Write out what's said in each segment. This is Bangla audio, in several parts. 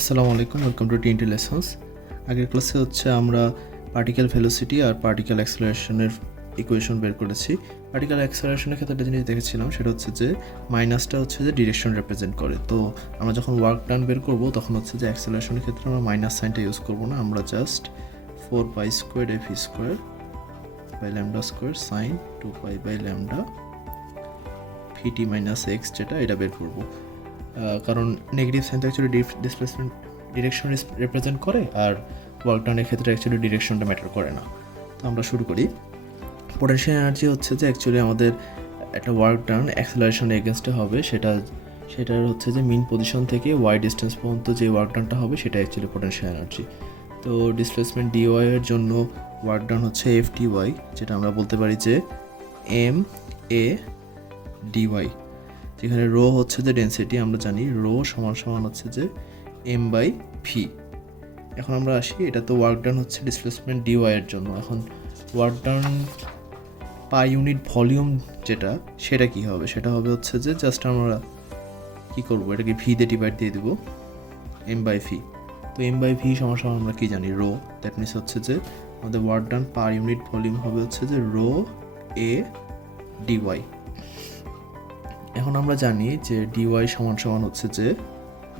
আসসালামু আলাইকুম, ওয়েলকাম টু টিএনটি লেসন্স। আগের ক্লাসে আমরা পার্টিকেল ভেলোসিটি আর পার্টিকেল অ্যাক্সেলারেশনের ইকুয়েশন বের করেছি। পার্টিকেল অ্যাক্সেলারেশনের ক্ষেত্রে একটা জিনিস দেখেছিলাম, সেটা হচ্ছে যে মাইনাসটা যে ডিরেকশন রিপ্রেজেন্ট করে। তো আমরা যখন ওয়ার্ক ডান বের করব তখন যে অ্যাক্সেলারেশনের ক্ষেত্রে আমরা মাইনাস সাইনটা ইউজ করব না, আমরা just 4π² f² by lambda square sine 2π by lambda vt minus x যেটা এটা বের করবো। কারণ নেগেটিভ সাইন তো অ্যাকচুয়ালি ডিসপ্লেসমেন্ট ডিরেকশন রিপ্রেজেন্ট করে, আর ওয়ার্ক ডানের ক্ষেত্রে অ্যাকচুয়ালি ডিরেকশনটা ম্যাটার করে না। তো আমরা শুরু করি। পোটেনশিয়াল এনার্জি যে অ্যাকচুয়ালি আমাদের একটা ওয়ার্ক ডান অ্যাক্সেলারেশনের এগেনস্টে হবে, সেটার যে মিন পজিশন থেকে ওয়াই ডিস্টেন্স পর্যন্ত যে ওয়ার্ক ডানটা হবে সেটা অ্যাকচুয়ালি পোটেনশিয়াল এনার্জি। তো ডিসপ্লেসমেন্ট ডিওয়াই এর জন্য work done F T Y, যেটা আমরা বলতে পারি যে এম এ ডিওয়াই, যেখানে রো যে ডেন্সিটি, আমরা জানি রো সমান সমান যে এম বাই ভি। এখন আমরা আসি, এটা তো ওয়ার্ক ডান ডিসপ্লেসমেন্ট ডিওয়াই এর জন্য। এখন ওয়ার্ক ডান পাই ইউনিট ভলিউম যেটা, সেটা কি হবে? সেটা হবে যে জাস্ট আমরা কি করব, এটাকে ভি দিয়ে ডিভাইড দিয়ে দেবো এম বাই ভি। তো এম বাই ভি সমান সমান আমরা কি জানি, রো। দ্যাট মিনস যে আমাদের work done per unit volume হবে যে রো এ ডিওয়াই। এখন আমরা জানি যে ডিওয়াই সমান সমান যে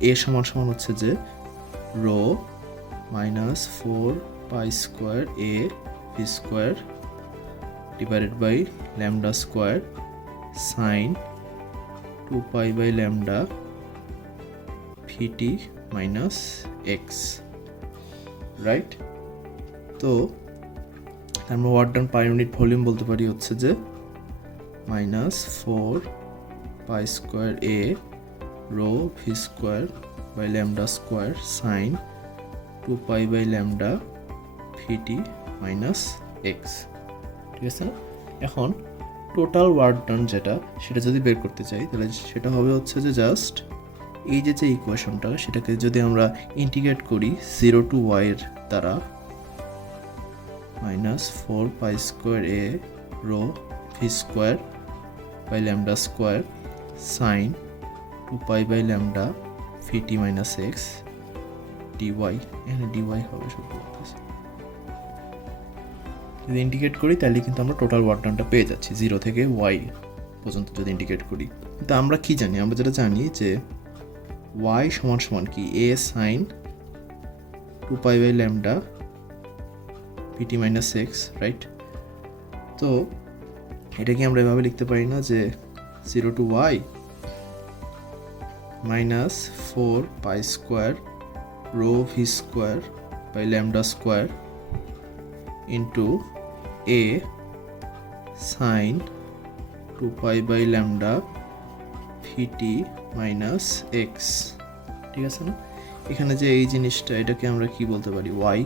এ সমান সমান যে rho minus 4π² A V square divided by lambda square sine 2π by lambda VT minus x, right? তো আমরা work done per unit volume বলতে পারি যে minus 4π² A rho V square by lambda square sine 2π by lambda VT minus x, ঠিক আছে না? এখন টোটাল ওয়ার্ক ডান যেটা, সেটা যদি বের করতে চাই তাহলে সেটা হবে যে জাস্ট এই যে ইকুয়েশনটা, সেটাকে যদি আমরা ইন্টিগ্রেট করি 0 টু y এর দ্বারা, minus 4π² A rho V square by lambda square sine 2π by lambda VT minus x dy. এখানে ডিওয়াই হবে সব বলতেছে। যদি ইন্ডিকেট করি তাহলে কিন্তু আমরা টোটাল ওয়ার্ক ডানটা পেয়ে যাচ্ছি 0 থেকে ওয়াই পর্যন্ত যদি ইন্ডিকেট করি। কিন্তু আমরা কি জানি? আমরা যেটা জানি যে ওয়াই সমান সমান কি, A sine 2π by lambda VT minus x, right? তো এটাকে আমরা এভাবে লিখতে পারি না যে 0 to y minus 4π² rho V square by lambda square into A sine 2π by lambda VT minus x, ঠিক আছে না? এখানে যে এই জিনিসটা, এটাকে আমরা কি বলতে পারি, ওয়াই।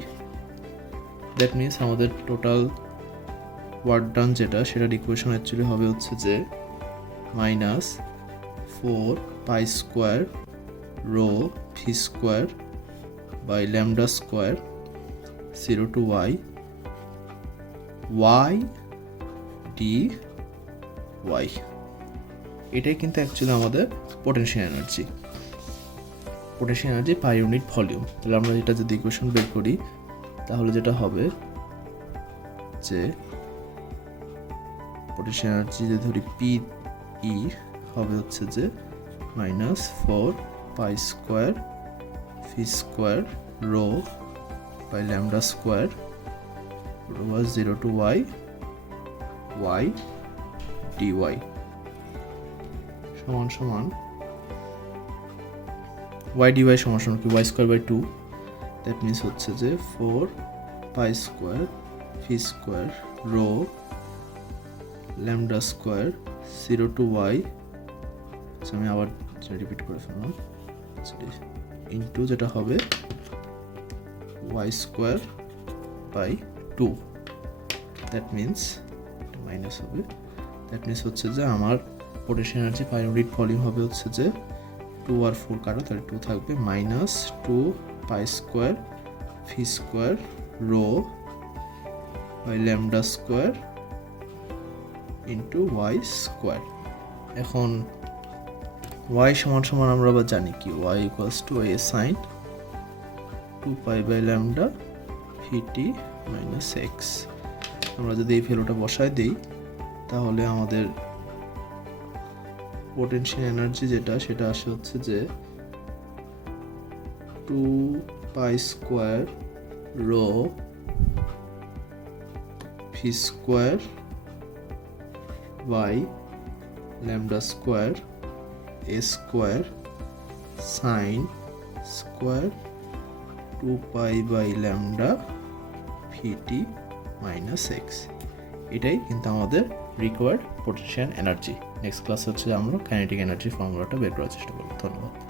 দ্যাট মিনস আমাদের টোটাল ওয়ার্ক ডান যেটা, সেটার ইকুয়েশন অ্যাকচুয়ালি হবে যে minus 4π² rho V square by lambda square 0 to y y D y. এটাই কিন্তু অ্যাকচুয়ালি আমাদের potential energy per unit volume. তাহলে আমরা এটা যদি ইকুয়েশন বের করি তাহলে যেটা হবে যে পোটেনশিয়াল এনার্জি যদি ধরি পি ই হবে যে minus 4π² V square rho by lambda square rho 0 to y y dy সমান সমান ওয়াই ডিওয়াই সমান সমান কি, y square by 2। That means যে 4π² V square rho lambda square 0 to y, আমি আবার রিপিট করে ফেললাম, ইন্টু যেটা হবে y square by 2। That means minus হবে। দ্যাট মিনস যে আমার potential energy per unit volume হবে যে 2 আর 4 কাটো, তাহলে 2 থাকবে, minus 2π² V square rho by lambda square into y square. এখন y সমান সমান আমরা আবার জানি কি, y equals to a sine 2π/λ Vt minus x. আমরা যদি এই ভ্যালুটা বসায় দিই তাহলে আমাদের পোটেনশিয়াল এনার্জি যেটা সেটা আসে হচ্ছে যে 2π² rho V square by lambda square A square sine square 2π/λ Vt minus x. এটাই কিন্তু আমাদের রিকোয়ার্ড পোটেনশিয়াল এনার্জি। নেক্সট ক্লাসে হচ্ছে আমরা কাইনেটিক এনার্জি ফর্মুলাটা বের করার চেষ্টা করব। ধন্যবাদ।